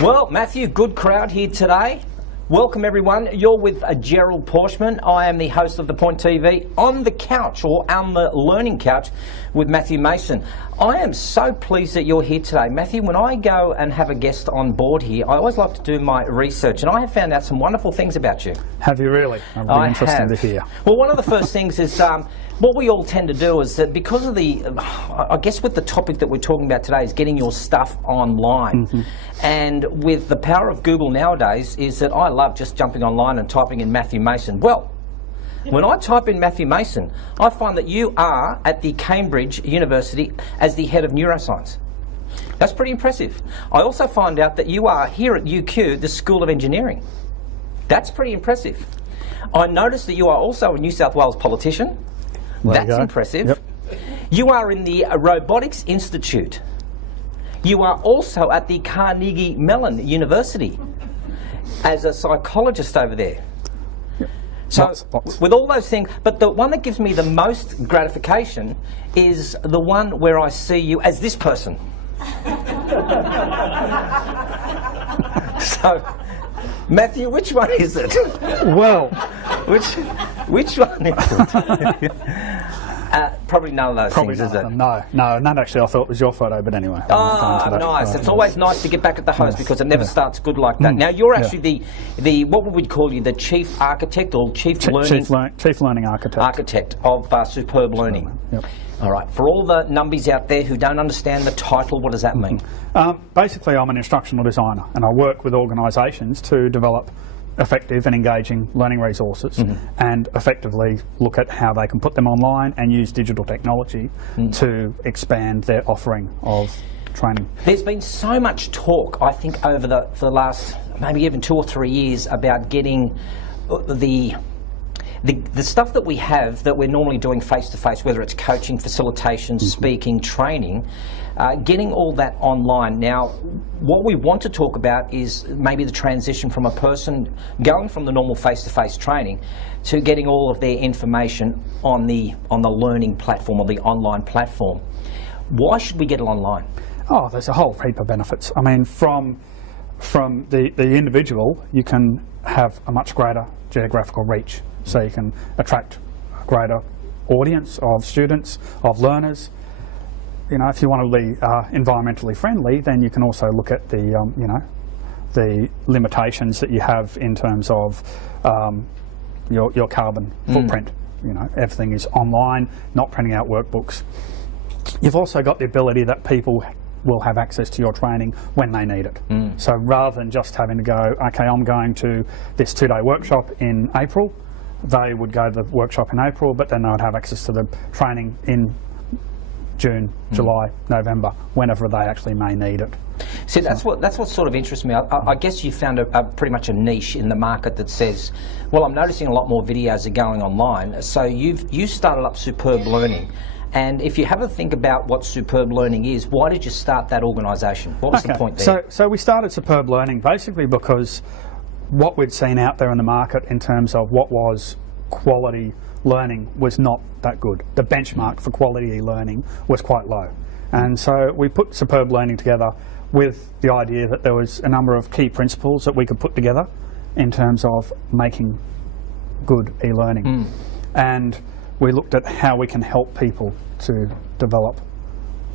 Well, Matthew, good crowd here today. Welcome everyone. You're with Gerald Pauschmann. I am the host of The Point TV on the couch, or on the learning couch, with Matthew Mason. I am so pleased that you're here today. Matthew, when I go and have a guest on board here, I always like to do my research, and I have found out some wonderful things about you. Have you really? I'd be interested to hear. Well, one of the first things is what we all tend to do is that because of the, I guess with the topic that we're talking about today is getting your stuff online. And with the power of Google nowadays is that I love just jumping online and typing in Matthew Mason. Well, when I type in Matthew Mason, I find that you are at the Cambridge University as the head of neuroscience. That's pretty impressive. I also find out that you are here at UQ, the School of Engineering. That's pretty impressive. I noticed that you are also a New South Wales politician. That's impressive. Yep. You are in the Robotics Institute. You are also at the Carnegie Mellon University as a psychologist over there. So, lots. with all those things, but the one that gives me the most gratification is the one where I see you as this person. So, Matthew, which one is it? Well, which one is it? Probably none of those probably things, is it? No, none actually. I thought it was your photo, but anyway. Oh, nice. It's always nice to get back at the host because it never starts good like that. Now, you're actually the what would we call you, the chief architect or chief learning architect. Architect of Superb Learning. Yep. All right. For all the numbies out there who don't understand the title, what does that mean? Basically, I'm an instructional designer, and I work with organisations to develop effective and engaging learning resources and effectively look at how they can put them online and use digital technology to expand their offering of training. There's been so much talk, I think, over for the last maybe even 2 or 3 years about getting the stuff that we have that we're normally doing face-to-face, whether it's coaching, facilitation, speaking, training, getting all that online. Now, what we want to talk about is maybe the transition from a person going from the normal face-to-face training to getting all of their information on the learning platform or the online platform. Why should we get it online? Oh, there's a whole heap of benefits. I mean, from the individual, you can have a much greater geographical reach. So you can attract a greater audience of students, of learners. You know, if you want to be environmentally friendly, then you can also look at the the limitations that you have in terms of your carbon footprint. You know, everything is online, not printing out workbooks. You've also got the ability that people will have access to your training when they need it. So rather than just having to go, okay, I'm going to this 2-day workshop in April, they would go to the workshop in April, but then they would have access to the training in June, July, November, whenever they actually may need it. See, that's what sort of interests me. I guess you found pretty much a niche in the market that says, well, I'm noticing a lot more videos are going online. So you started up Superb Learning. And if you have a think about what Superb Learning is, why did you start that organisation? What was the point there? So we started Superb Learning basically because what we'd seen out there in the market in terms of what was quality learning was not that good. The benchmark for quality learning was quite low. And so we put Superb Learning together with the idea that there was a number of key principles that we could put together in terms of making good e-learning. And we looked at how we can help people to develop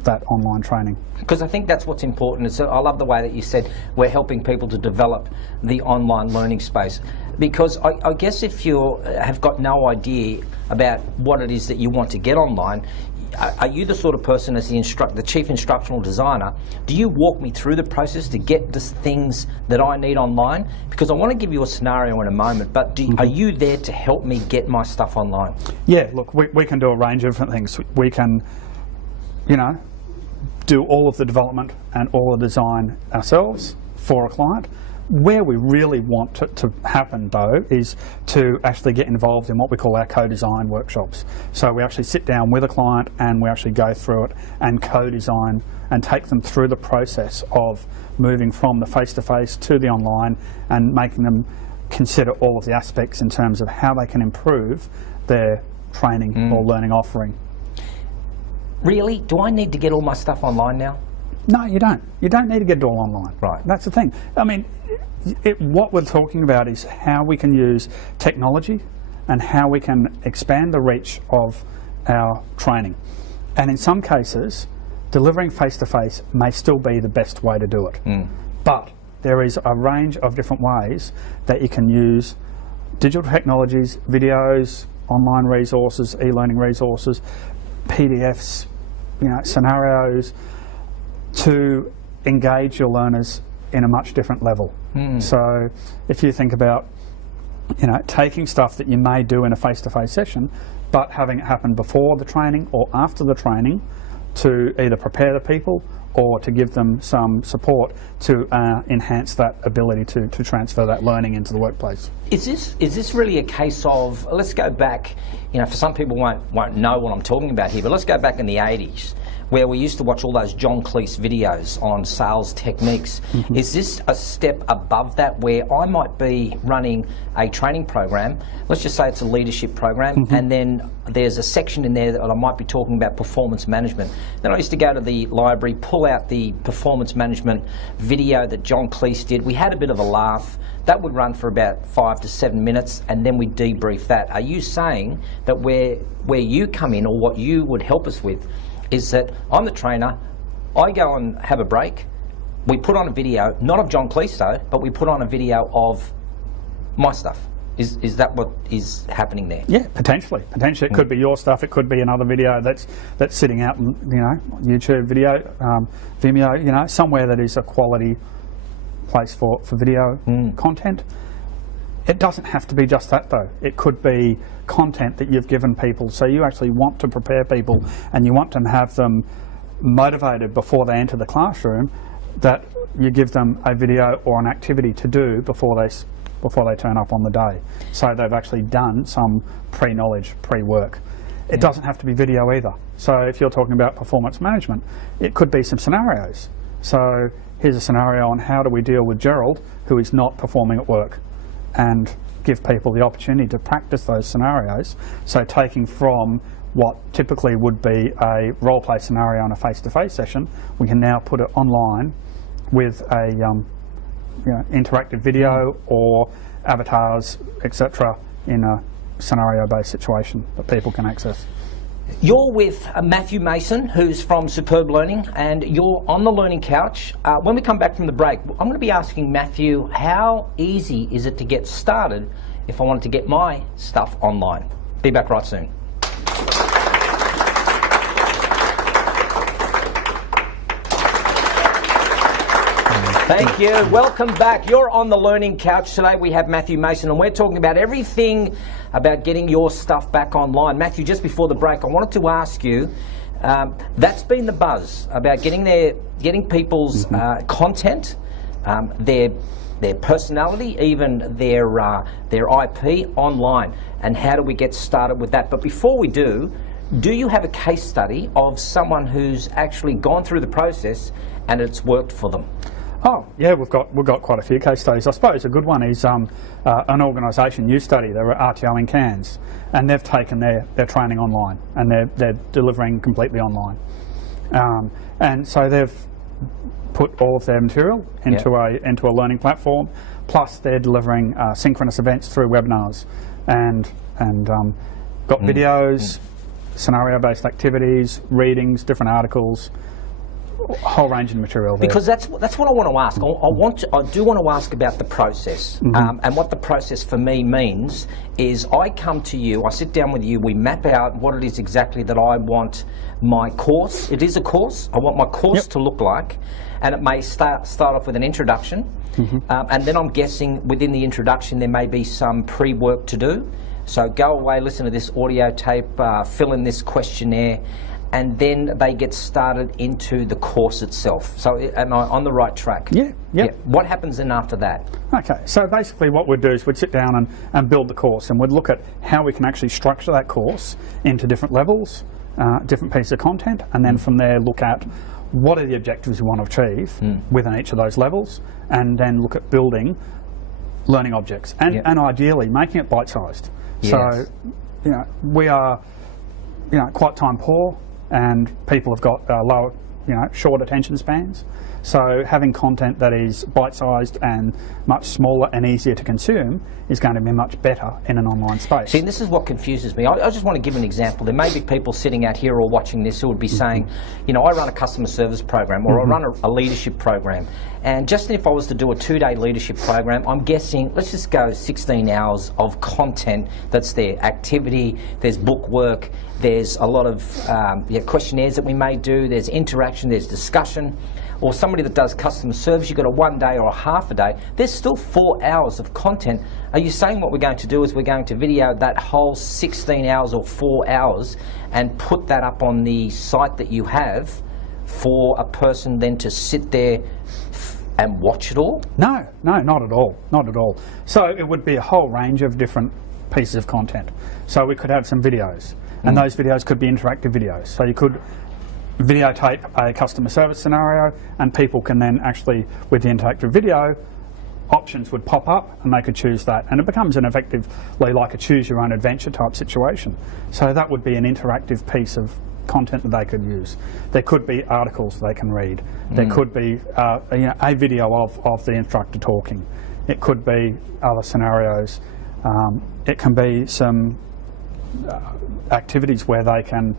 that online training. Because I think that's what's important. I love the way that you said we're helping people to develop the online learning space. Because I guess if you have got no idea about what it is that you want to get online, are you the sort of person as the chief instructional designer, do you walk me through the process to get the things that I need online? Because I want to give you a scenario in a moment, but are you there to help me get my stuff online? Yeah, look, we can do a range of different things. We can, do all of the development and all the design ourselves for a client. Where we really want it to happen, though, is to actually get involved in what we call our co-design workshops. So we actually sit down with a client and we actually go through it and co-design and take them through the process of moving from the face-to-face to the online and making them consider all of the aspects in terms of how they can improve their training or learning offering. Really? Do I need to get all my stuff online now? No, you don't. You don't need to get it all online. Right. That's the thing. I mean, what we're talking about is how we can use technology and how we can expand the reach of our training. And in some cases, delivering face-to-face may still be the best way to do it. But there is a range of different ways that you can use digital technologies, videos, online resources, e-learning resources, PDFs, scenarios, to engage your learners in a much different level. So if you think about taking stuff that you may do in a face-to-face session, but having it happen before the training or after the training to either prepare the people or to give them some support to enhance that ability to transfer that learning into the workplace. Is this really a case of, let's go back, for some people won't know what I'm talking about here, but let's go back in the 80s, where we used to watch all those John Cleese videos on sales techniques. Is this a step above that, where I might be running a training program, let's just say it's a leadership program, and then there's a section in there that I might be talking about performance management. Then I used to go to the library, pull out the performance management video that John Cleese did. We had a bit of a laugh. That would run for about 5 to 7 minutes, and then we debrief that. Are you saying that where you come in, or what you would help us with, is that I'm the trainer, I go and have a break, we put on a video, not of John Cleese though, but we put on a video of my stuff. Is that what is happening there? Yeah, potentially. Potentially it could be your stuff, it could be another video that's sitting out, YouTube video, Vimeo, somewhere that is a quality place for video content. It doesn't have to be just that though. It could be content that you've given people, so you actually want to prepare people and you want to have them motivated before they enter the classroom, that you give them a video or an activity to do before they turn up on the day. So they've actually done some pre-knowledge, pre-work. It doesn't have to be video either. So if you're talking about performance management, it could be some scenarios. So here's a scenario on how do we deal with Gerald, who is not performing at work, and give people the opportunity to practice those scenarios. So taking from what typically would be a role-play scenario in a face-to-face session, we can now put it online with a interactive video or avatars, etc., in a scenario-based situation that people can access. You're with Matthew Mason, who's from Superb Learning, and you're on the Learning Couch. When we come back from the break, I'm going to be asking Matthew, how easy is it to get started if I wanted to get my stuff online? Be back right soon. Thank you. Welcome back. You're on the Learning Couch. Today we have Matthew Mason, and we're talking about everything about getting your stuff back online. Matthew, just before the break, I wanted to ask you, that's been the buzz about getting people's content, their personality, even their IP online, and how do we get started with that? But before we do you have a case study of someone who's actually gone through the process and it's worked for them? Oh yeah, we've got quite a few case studies. I suppose a good one is an organisation new study. They're RTO in Cairns, and they've taken their training online, and they're delivering completely online. And so they've put all of their material into a learning platform. Plus, they're delivering synchronous events through webinars, and got videos, scenario-based activities, readings, different articles. A whole range of material there. Because that's what I want to ask. I do want to ask about the process, and what the process for me means is I come to you, I sit down with you, we map out what it is exactly that I want my course. It is a course. I want my course to look like, and it may start off with an introduction, and then I'm guessing within the introduction there may be some pre-work to do. So go away, listen to this audio tape, fill in this questionnaire, and then they get started into the course itself. So am I on the right track? Yeah. What happens then after that? Okay, so basically what we'd do is we'd sit down and build the course, and we'd look at how we can actually structure that course into different levels, different pieces of content, and then from there look at what are the objectives we want to achieve within each of those levels, and then look at building learning objects, and ideally making it bite-sized. Yes. So, we are, quite time poor, and people have got lower short attention spans. So having content that is bite-sized and much smaller and easier to consume is going to be much better in an online space. See, this is what confuses me. I just want to give an example. There may be people sitting out here or watching this who would be saying, I run a customer service program, or I run a leadership program, and just if I was to do a 2-day leadership program, I'm guessing, let's just go 16 hours of content that's there. Activity, there's book work, there's a lot of questionnaires that we may do, there's interaction, there's discussion. Or somebody that does customer service, you've got a 1 day or a half a day, there's still 4 hours of content. Are you saying what we're going to do is we're going to video that whole 16 hours or 4 hours and put that up on the site that you have for a person then to sit there and watch it all? No, not at all, not at all. So it would be a whole range of different pieces of content. So we could have some videos, and those videos could be interactive videos. So you could videotape a customer service scenario, and people can then actually, with the interactive video, options would pop up and they could choose that, and it becomes an effectively like a choose your own adventure type situation. So that would be an interactive piece of content that they could use. There could be articles they can read. There could be a video of the instructor talking. It could be other scenarios. It can be some activities where they can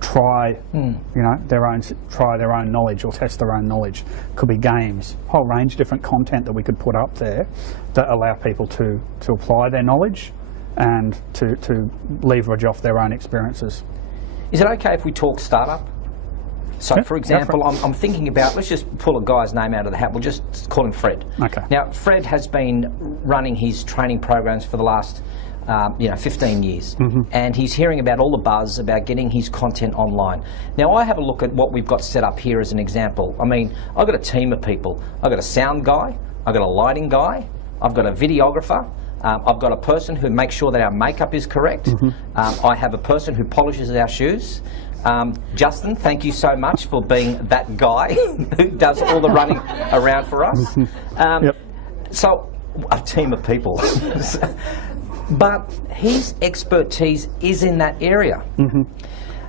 try their own knowledge or test their own knowledge. Could be games, a whole range of different content that we could put up there that allow people to apply their knowledge and to leverage off their own experiences. Is it okay if we talk startup? So, Yeah, for example, I'm thinking about, let's just pull a guy's name out of the hat. We'll just call him Fred. Okay. Now, Fred has been running his training programs for the last 15 years, and he's hearing about all the buzz about getting his content online. Now, I have a look at what we've got set up here as an example. I mean, I've got a team of people. I've got a sound guy, I've got a lighting guy, I've got a videographer, I've got a person who makes sure that our makeup is correct. I have a person who polishes our shoes. Justin, thank you so much for being that guy who does all the running around for us. So, a team of people. But his expertise is in that area.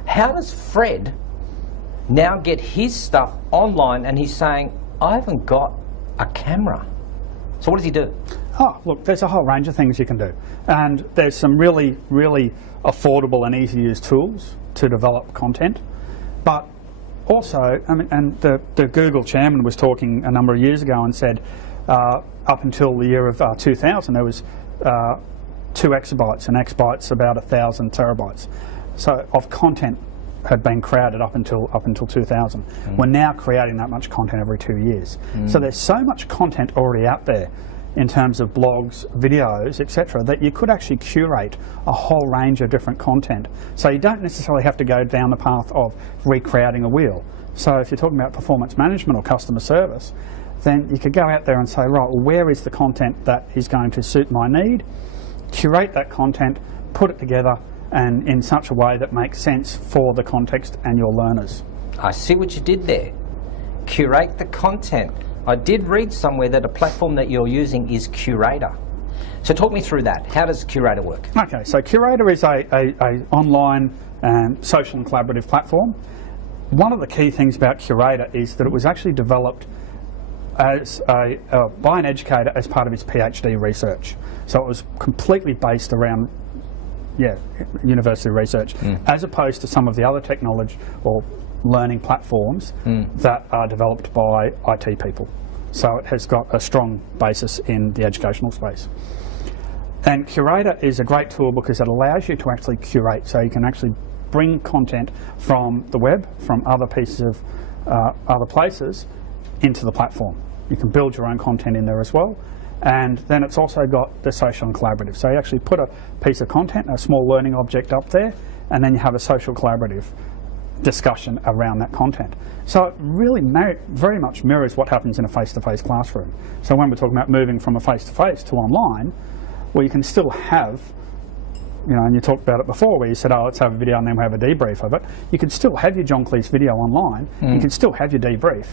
How does Fred now get his stuff online, and he's saying, I haven't got a camera? So what does he do? Oh, look, there's a whole range of things you can do. And there's some really, really affordable and easy to use tools to develop content. But also, I mean, and the Google chairman was talking a number of years ago and said up until the year of 2000 there was 2 exabytes, and exabytes about 1,000 terabytes. So of content had been created up until 2000. We're now creating that much content every 2 years. So there's so much content already out there in terms of blogs, videos, etc., that you could actually curate a whole range of different content. So you don't necessarily have to go down the path of recreating a wheel. So if you're talking about performance management or customer service, then you could go out there and say, right, well, where is the content that is going to suit my need? Curate that content, put it together, and in such a way that makes sense for the context and your learners. I see what you did there. Curate the content. I did read somewhere that a platform that you're using is Curator. So talk me through that. How does Curator work? Okay, so Curator is a online and social and collaborative platform. One of the key things about Curator is that it was actually developed as by an educator as part of his PhD research. So it was completely based around university research, as opposed to some of the other technology or learning platforms that are developed by IT people. So it has got a strong basis in the educational space. And Curator is a great tool because it allows you to actually curate, so you can actually bring content from the web, from other pieces of other places, into the platform. You can build your own content in there as well. And then it's also got the social and collaborative. So you actually put a piece of content, a small learning object up there, and then you have a social collaborative discussion around that content. So it really very much mirrors what happens in a face-to-face classroom. So when we're talking about moving from a face-to-face to online, well, you can still have, and you talked about it before where you said, oh, let's have a video and then we have a debrief of it. You could still have your John Cleese video online, you could still have your debrief,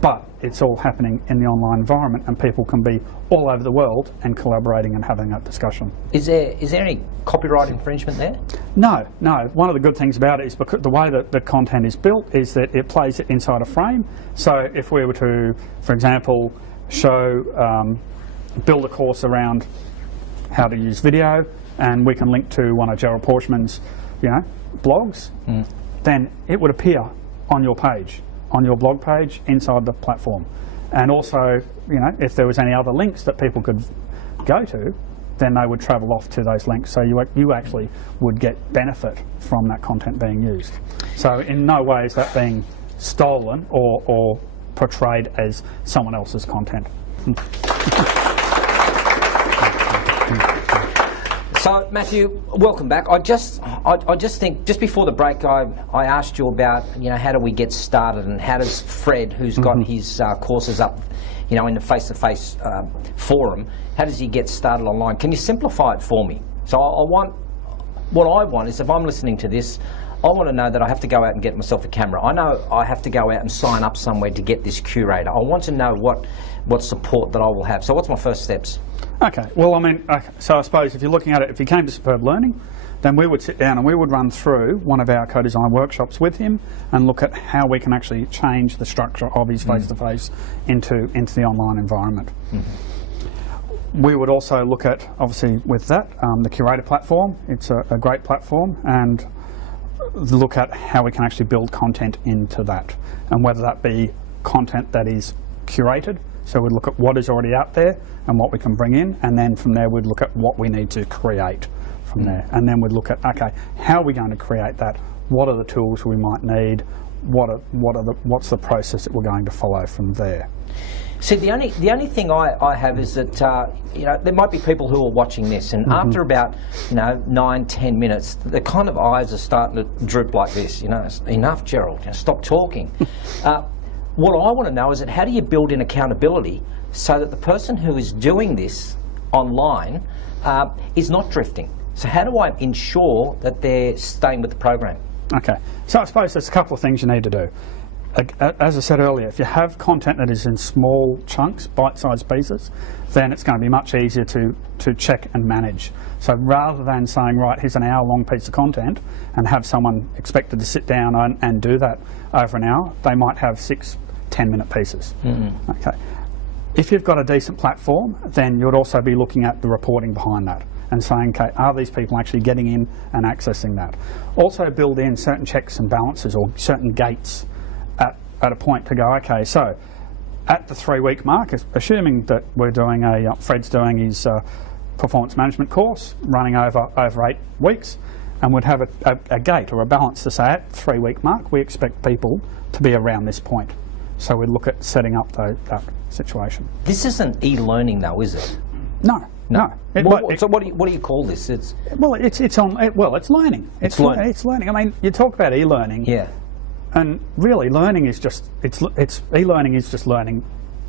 but it's all happening in the online environment, and people can be all over the world and collaborating and having that discussion. Is there any copyright infringement there? No, no. One of the good things about it is because the way that the content is built is that it plays it inside a frame. So if we were to, for example, build a course around how to use video, and we can link to one of Gerald Pauschmann's, blogs, then it would appear on your page, on your blog page, inside the platform. And also, if there was any other links that people could go to, then they would travel off to those links. So you actually would get benefit from that content being used. So in no way is that being stolen or portrayed as someone else's content. So Matthew, welcome back. I just think just before the break, I asked you about how do we get started, and how does Fred, who's got his courses up, in the face-to-face forum, how does he get started online? Can you simplify it for me? So what I want is, if I'm listening to this, I want to know that I have to go out and get myself a camera. I know I have to go out and sign up somewhere to get this curator. I want to know what support that I will have. So what's my first steps? Okay, well, so I suppose if you're looking at it, if you came to Superb Learning, then we would sit down and we would run through one of our co-design workshops with him and look at how we can actually change the structure of his face-to-face into the online environment. We would also look at, obviously with that, the Curator platform. It's a great platform, and look at how we can actually build content into that, and whether that be content that is curated. So we'd look at what is already out there and what we can bring in, and then from there we'd look at what we need to create from there. And then we'd look at, okay, how are we going to create that? What are the tools we might need? What's the process that we're going to follow from there? See, the only thing I have is that there might be people who are watching this, and after about 9-10 minutes, the kind of eyes are starting to droop like this. Enough, Gerald. Stop talking. What I want to know is that how do you build in accountability so that the person who is doing this online is not drifting? So how do I ensure that they're staying with the program? Okay, so I suppose there's a couple of things you need to do. As I said earlier, if you have content that is in small chunks, bite-sized pieces, then it's going to be much easier to check and manage. So rather than saying, right, here's an hour-long piece of content, and have someone expected to sit down and do that over an hour, they might have 6-10-minute pieces. Okay. If you've got a decent platform, then you'd also be looking at the reporting behind that and saying, okay, are these people actually getting in and accessing that? Also build in certain checks and balances, or certain gates at a point to go, okay, so at the 3-week mark, assuming that we're doing Fred's doing his performance management course running over 8 weeks, and would have a gate or a balance to say at the 3-week mark we expect people to be around this point. So we'd look at setting up that situation. This isn't e-learning though, is it? No. So what do you call this? It's learning. It's learning. I mean, you talk about e-learning. Yeah. And really, learning is just e-learning is just learning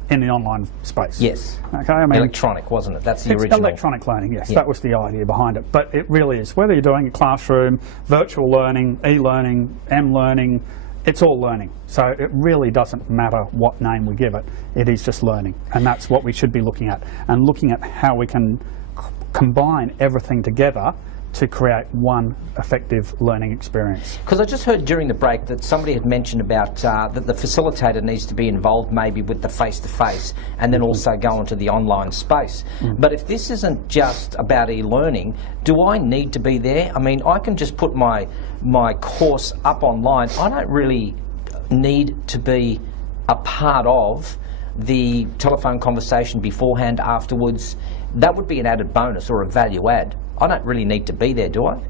in the online space. Yes. Okay. I mean, electronic, wasn't it? That's the original. Electronic learning. Yes, that was the idea behind it. But it really is, whether you're doing a classroom, virtual learning, e-learning, m-learning, it's all learning. So it really doesn't matter what name we give it. It is just learning, and that's what we should be looking at, and looking at how we can combine everything together to create one effective learning experience. Because I just heard during the break that somebody had mentioned about that the facilitator needs to be involved maybe with the face-to-face and then also go into the online space. But if this isn't just about e-learning, do I need to be there? I mean, I can just put my course up online. I don't really need to be a part of the telephone conversation beforehand, afterwards. That would be an added bonus or a value add. I don't really need to be there, do I?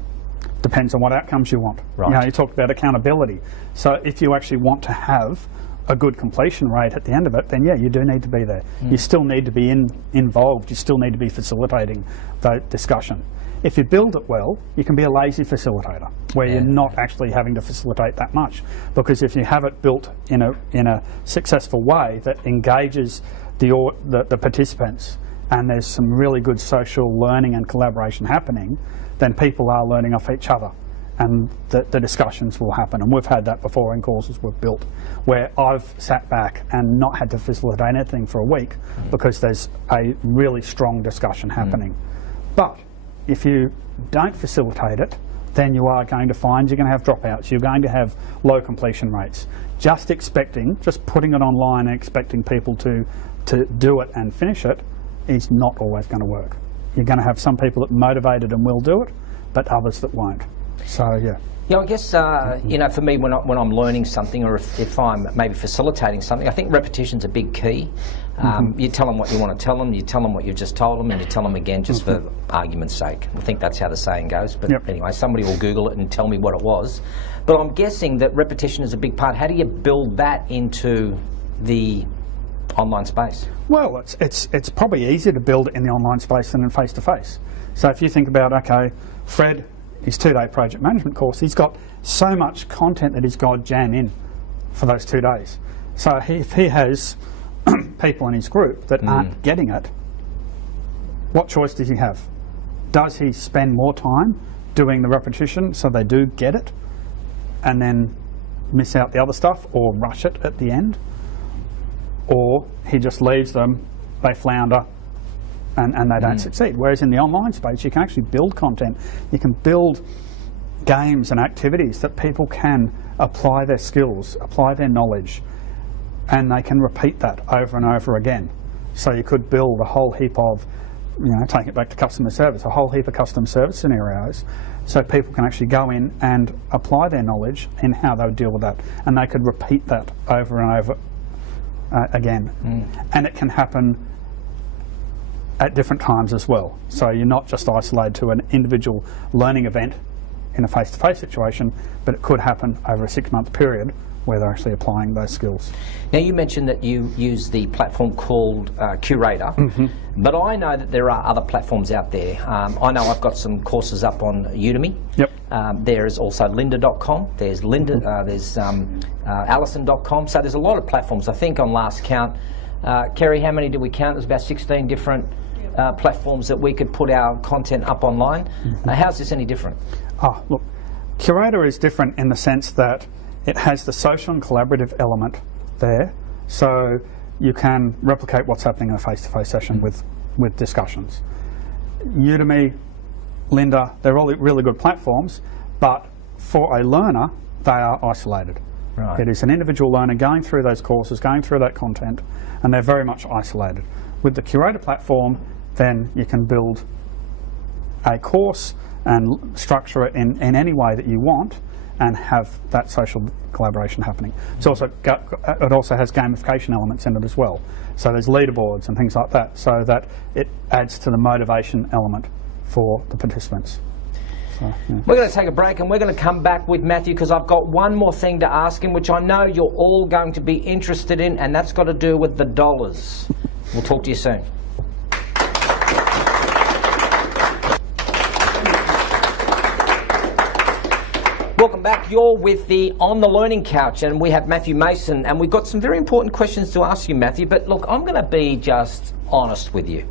Depends on what outcomes you want. Right. You talked about accountability. So if you actually want to have a good completion rate at the end of it, then yeah, you do need to be there. You still need to be involved. You still need to be facilitating the discussion. If you build it well, you can be a lazy facilitator, where you're not actually having to facilitate that much. Because if you have it built in a successful way that engages the participants, and there's some really good social learning and collaboration happening, then people are learning off each other. and the discussions will happen. And we've had that before in courses we've built, where I've sat back and not had to facilitate anything for a week because there's a really strong discussion happening. But if you don't facilitate it, then you are going to find you're going to have dropouts, you're going to have low completion rates. Just putting it online and expecting people to do it and finish it is not always going to work. You're going to have some people that are motivated and will do it, but others that won't. So, yeah. Yeah, I guess, you know, for me, when I'm learning something, or if I'm maybe facilitating something, I think repetition's a big key. You tell them what you want to tell them, you tell them what you've just told them, and you tell them again just for argument's sake. I think that's how the saying goes. But anyway, somebody will Google it and tell me what it was. But I'm guessing that repetition is a big part. How do you build that into the online space? Well, it's probably easier to build it in the online space than in face-to-face. So if you think about, okay, Fred, his 2-day project management course, he's got so much content that he's got to jam in for those 2 days. So if he has people in his group that aren't getting it, what choice does he have? Does he spend more time doing the repetition so they do get it and then miss out the other stuff, or rush it at the end? Or he just leaves them, they flounder, and they don't succeed. Whereas in the online space, you can actually build content. You can build games and activities that people can apply their skills, apply their knowledge, and they can repeat that over and over again. So you could build a whole heap of, you know, take it back to customer service, a whole heap of customer service scenarios, so people can actually go in and apply their knowledge in how they would deal with that, and they could repeat that over and over again. And it can happen at different times as well. So you're not just isolated to an individual learning event in a face-to-face situation, but it could happen over a 6-month period where they're actually applying those skills. Now, you mentioned that you use the platform called Curator, but I know that there are other platforms out there. I know I've got some courses up on Udemy. There is also lynda.com, there's there's Allison.com, so there's a lot of platforms. I think on last count, Kerry, how many did we count? There's about 16 different platforms that we could put our content up online. How's this any different? Oh, look, Curator is different in the sense that it has the social and collaborative element there, so you can replicate what's happening in a face-to-face session with discussions. Udemy, Lynda, they're all really good platforms, but for a learner, they are isolated. Right. It is an individual learner going through those courses, going through that content, and they're very much isolated. With the Curator platform, then you can build a course and structure it in any way that you want, and have that social collaboration happening. It also has gamification elements in it as well. So there's leaderboards and things like that, so that it adds to the motivation element for the participants. So, yeah. We're going to take a break, and we're going to come back with Matthew, because I've got one more thing to ask him, which I know you're all going to be interested in, and that's got to do with the dollars. We'll talk to you soon. Welcome back. You're with the On the Learning Couch, and we have Matthew Mason, and we've got some very important questions to ask you, Matthew. But look, I'm going to be just honest with you,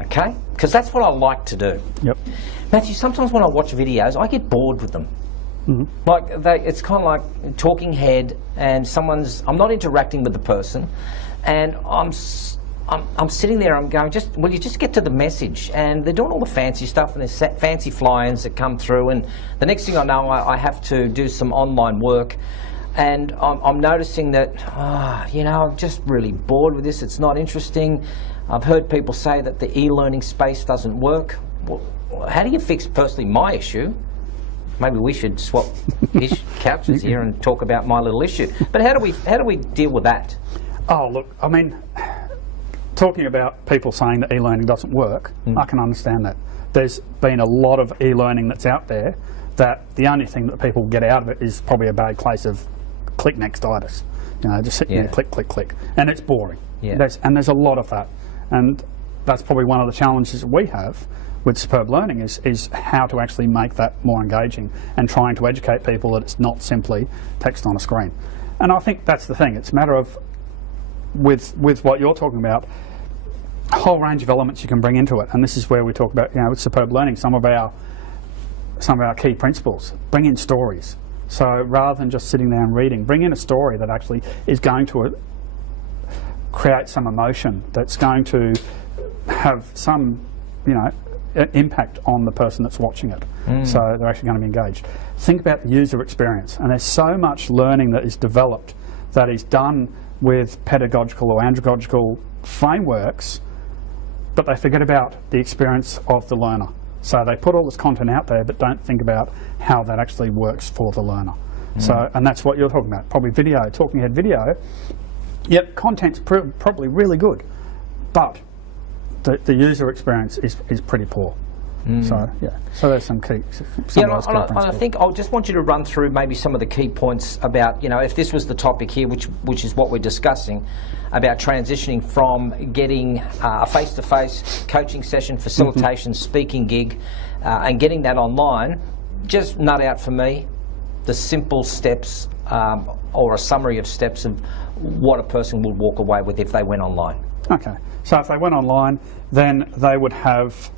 okay? Because that's what I like to do. Matthew, sometimes when I watch videos, I get bored with them. Like it's kind of like talking head, and I'm not interacting with the person, and I'm sitting there, I'm going, will you just get to the message? And they're doing all the fancy stuff, and there's fancy fly-ins that come through, and the next thing I know, I have to do some online work, and I'm noticing that, you know, I'm just really bored with this. It's not interesting. I've heard people say that the e-learning space doesn't work. Well, how do you fix, personally, my issue? Maybe we should swap couches here and talk about my little issue. But how do we deal with that? Oh, look, I mean, talking about people saying that e-learning doesn't work, I can understand that. There's been a lot of e-learning that's out there that the only thing that people get out of it is probably a bad case of click next-itis. You know, just sitting there, click, click, click. And it's boring. There's a lot of that. And that's probably one of the challenges that we have with Superb Learning is how to actually make that more engaging and trying to educate people that it's not simply text on a screen. And I think that's the thing. It's a matter of, with what you're talking about, a whole range of elements you can bring into it. And this is where we talk about, you know, with Superb Learning, some of our some of our key principles. Bring in stories. So rather than just sitting there and reading, bring in a story that actually is going to create some emotion, that's going to have some, impact on the person that's watching it. So they're actually going to be engaged. Think about the user experience, and there's so much learning that is developed that is done with pedagogical or andragogical frameworks, but they forget about the experience of the learner. So they put all this content out there but don't think about how that actually works for the learner. So, and that's what you're talking about, probably video, talking head video. Yep, content's probably really good, but the user experience is pretty poor. So so there's some key. And I think I just want you to run through maybe some of the key points about, if this was the topic here, which is what we're discussing, about transitioning from getting a face-to-face coaching session, facilitation, speaking gig, and getting that online. Just nut out for me the simple steps or a summary of steps of what a person would walk away with if they went online. Okay, so if they went online, then they would have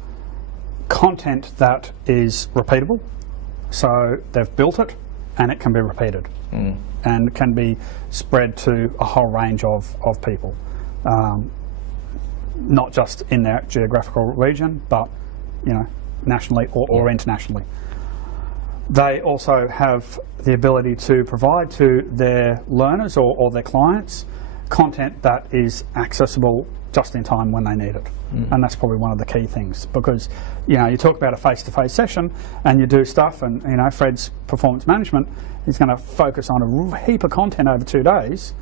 content that is repeatable. So they've built it and it can be repeated and can be spread to a whole range of people, not just in their geographical region, but nationally or internationally. They also have the ability to provide to their learners or their clients content that is accessible just in time when they need it. And that's probably one of the key things, because you talk about a face-to-face session and you do stuff, and Fred's performance management is going to focus on a heap of content over 2 days,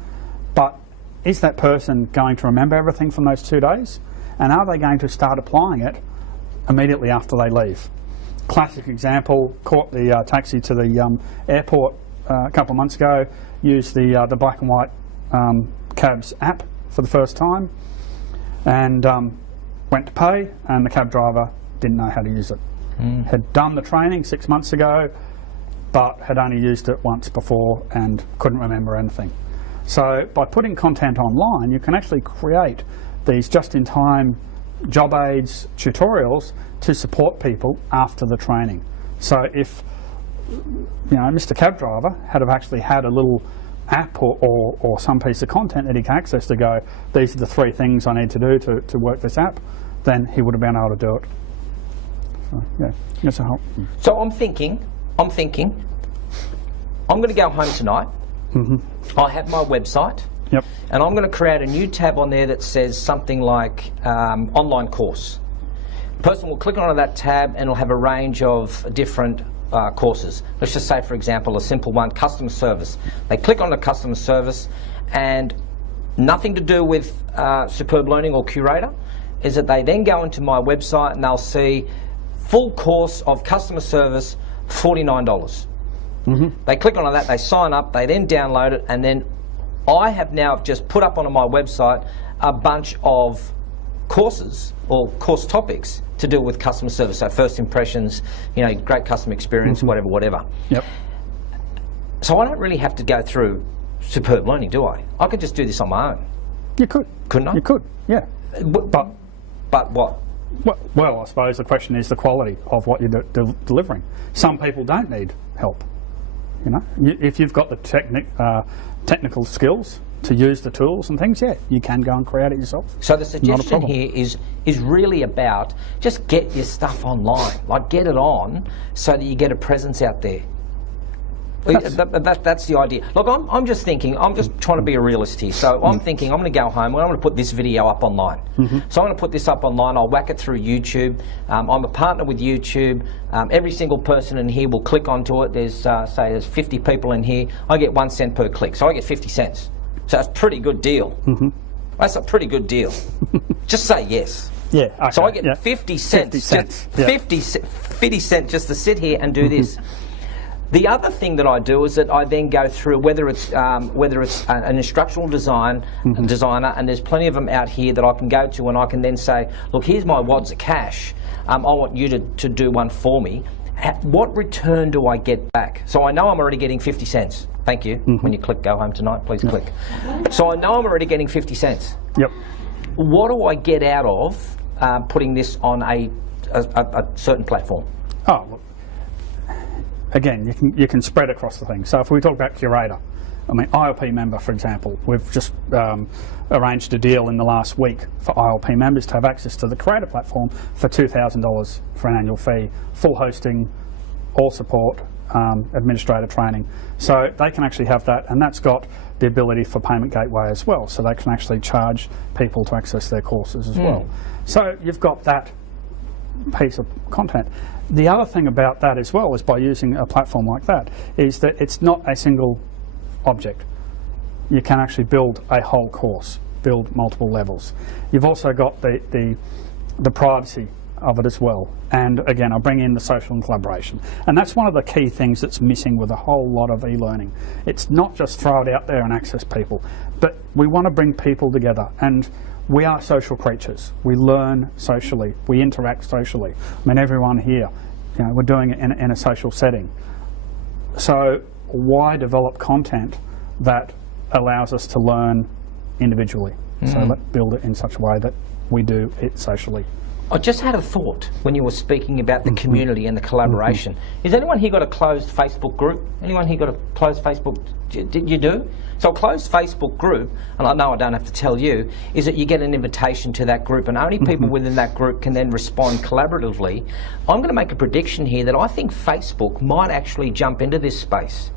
but is that person going to remember everything from those 2 days, and are they going to start applying it immediately after they leave? Classic example, caught the taxi to the airport a couple of months ago, used the black and white cabs app for the first time, and went to pay, and the cab driver didn't know how to use it. Had done the training 6 months ago, but had only used it once before and couldn't remember anything. So by putting content online, you can actually create these just-in-time job aids, tutorials to support people after the training. So if Mr. Cab Driver had have actually had a little app or some piece of content that he can access to go, these are the 3 things I need to do to work this app, then he would have been able to do it. So yeah, that's a help. So I'm thinking, I'm going to go home tonight. I have my website. Yep. And I'm going to create a new tab on there that says something like online course. The person will click onto that tab and it'll have a range of different courses. Let's just say, for example, a simple one, customer service. They click on the customer service, and nothing to do with Superb Learning or Curator, is that they then go into my website and they'll see full course of customer service, $49. They click on that, they sign up, they then download it, and then I have now just put up onto my website a bunch of courses or course topics to do with customer service. So first impressions, great customer experience, whatever. Yep. So I don't really have to go through Superb Learning, do I? I could just do this on my own. You could. Couldn't I? You could, yeah. But what? Well, I suppose the question is the quality of what you're delivering. Some people don't need help. If you've got the technical skills to use the tools and things, yeah, you can go and create it yourself. So the suggestion here is really about just get your stuff online, like get it on so that you get a presence out there. That's the idea. Look, I'm just thinking, I'm just trying to be a realist here. So I'm thinking I'm going to go home and I'm going to put this video up online. So I'm going to put this up online, I'll whack it through YouTube. I'm a partner with YouTube. Every single person in here will click onto it. There's, say, there's 50 people in here. I get 1 cent per click, so I get 50 cents. So that's a pretty good deal. That's a pretty good deal. Just say yes. Yeah. Okay. So I get 50 cents. 50 cents just to sit here and do this. The other thing that I do is that I then go through whether it's an instructional designer, and there's plenty of them out here that I can go to, and I can then say, look, here's my wads of cash. I want you to do one for me. What return do I get back? So I know I'm already getting 50 cents. Thank you. When you click go home tonight, please click. So I know I'm already getting 50 cents. Yep. What do I get out of putting this on a certain platform? Oh, look. again, you can spread across the thing. So if we talk about Curator, I mean, ILP member, for example, we've just arranged a deal in the last week for ILP members to have access to the Curator platform for $2,000 for an annual fee, full hosting, all support, administrator training. So they can actually have that, and that's got the ability for payment gateway as well, so they can actually charge people to access their courses as well. So you've got that piece of content. The other thing about that as well is by using a platform like that is that it's not a single object. You can actually build a whole course, build multiple levels. You've also got the privacy of it as well, and again I bring in the social and collaboration, and that's one of the key things that's missing with a whole lot of e-learning. It's not just throw it out there and access people, but we want to bring people together, and we are social creatures. We learn socially, we interact socially. I mean, everyone here, you know, we're doing it in a social setting. So why develop content that allows us to learn individually? So let's build it in such a way that we do it socially. I just had a thought when you were speaking about the community and the collaboration. Is anyone here got a closed Facebook group? Anyone here got a closed Facebook? Did you do? So a closed Facebook group, and I know I don't have to tell you, is that you get an invitation to that group, and only people within that group can then respond collaboratively. I'm going to make a prediction here that I think Facebook might actually jump into this space.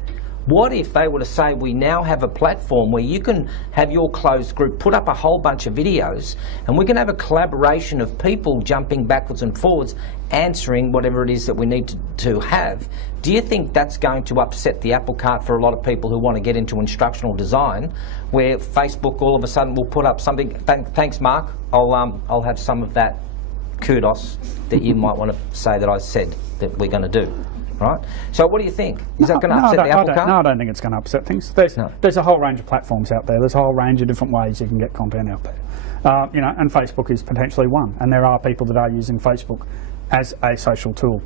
What if they were to say, we now have a platform where you can have your closed group put up a whole bunch of videos, and we can have a collaboration of people jumping backwards and forwards, answering whatever it is that we need to have. Do you think that's going to upset the apple cart for a lot of people who want to get into instructional design, where Facebook all of a sudden will put up something? Thanks, Mark. I'll have some of that kudos that you might want to say that I said that we're going to do. Right. So what do you think? Is that going to upset the apple cart? No, I don't think it's going to upset things. There's a whole range of platforms out there. There's a whole range of different ways you can get content out there. You know, and Facebook is potentially one. And there are people that are using Facebook as a social tool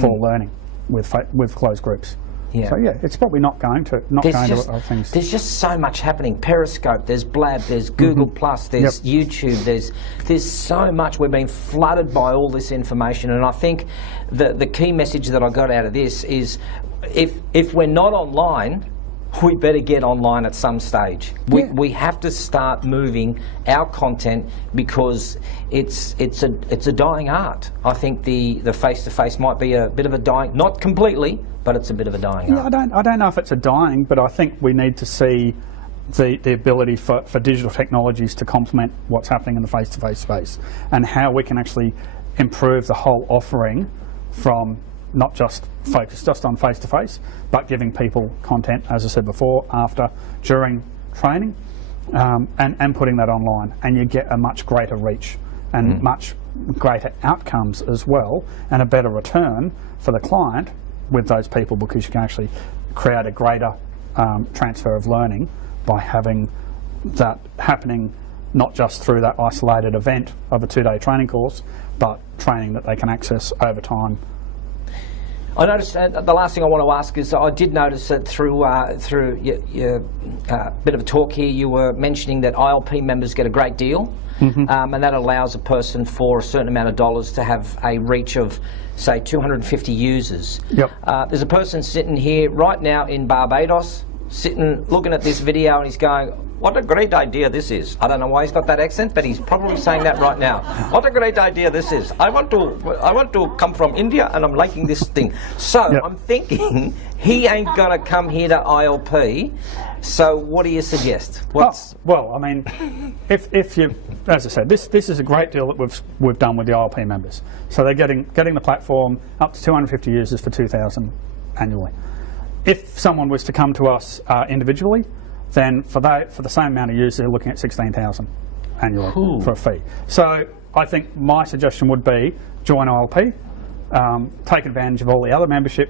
for learning with closed groups. Yeah. So yeah, it's probably not going to other things. There's just so much happening. Periscope, there's Blab, there's Google Plus, there's YouTube, there's so much. We're being flooded by all this information, and I think the key message that I got out of this is if we're not online, we better get online at some stage. We have to start moving our content, because it's a dying art. I think the face-to-face might be a bit of a dying, not completely, but it's a bit of a dying art. I don't know if it's a dying, but I think we need to see the ability for digital technologies to complement what's happening in the face-to-face space, and how we can actually improve the whole offering from not just focused just on face-to-face, but giving people content, as I said before, after, during training, and putting that online, and you get a much greater reach and much greater outcomes as well, and a better return for the client with those people, because you can actually create a greater transfer of learning by having that happening not just through that isolated event of a 2-day training course, but training that they can access over time. I noticed the last thing I want to ask is, I did notice that through your bit of a talk here, you were mentioning that ILP members get a great deal, and that allows a person for a certain amount of dollars to have a reach of, say, 250 users. There's a person sitting here right now in Barbados, looking at this video, and he's going, what a great idea this is. I don't know why he's got that accent, but he's probably saying that right now. What a great idea this is. I want to come from India, and I'm liking this thing. So I'm thinking he ain't going to come here to ILP. So what do you suggest? Well, I mean, if you, as I said, this is a great deal that we've done with the ILP members. So they're getting the platform up to 250 users for $2,000 annually. If someone was to come to us individually, then for the same amount of users, they're looking at $16,000 annually for a fee. So I think my suggestion would be join ILP, take advantage of all the other membership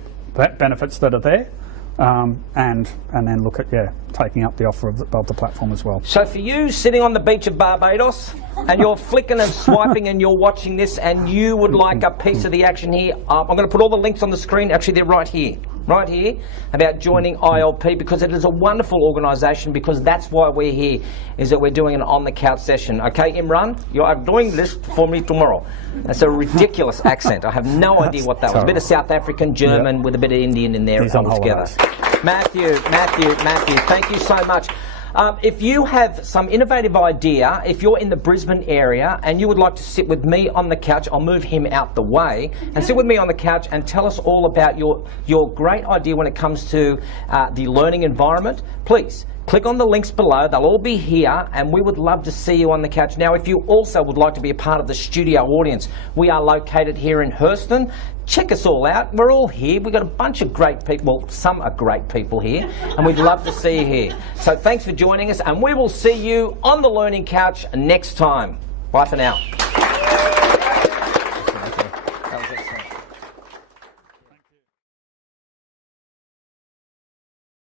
benefits that are there, and then look at taking up the offer of the platform as well. So for you sitting on the beach of Barbados, and you're flicking and swiping and you're watching this, and you would like a piece of the action here, I'm going to put all the links on the screen. Actually, they're right here. right here about joining ILP, because it is a wonderful organisation, because that's why we're here, is that we're doing an on-the-couch session. Okay, Imran, you are doing this for me tomorrow. That's a ridiculous accent. I have no idea what that was. A bit of South African, German, with a bit of Indian in there all together. Matthew, thank you so much. If you have some innovative idea, if you're in the Brisbane area and you would like to sit with me on the couch, I'll move him out the way, and sit with me on the couch and tell us all about your great idea when it comes to the learning environment, please click on the links below. They'll all be here, and we would love to see you on the couch. Now, if you also would like to be a part of the studio audience, we are located here in Hurston. Check us all out. We're all here. We've got a bunch of great people. Well, some are great people here, and we'd love to see you here. So thanks for joining us, and we will see you on the Learning Couch next time. Bye for now.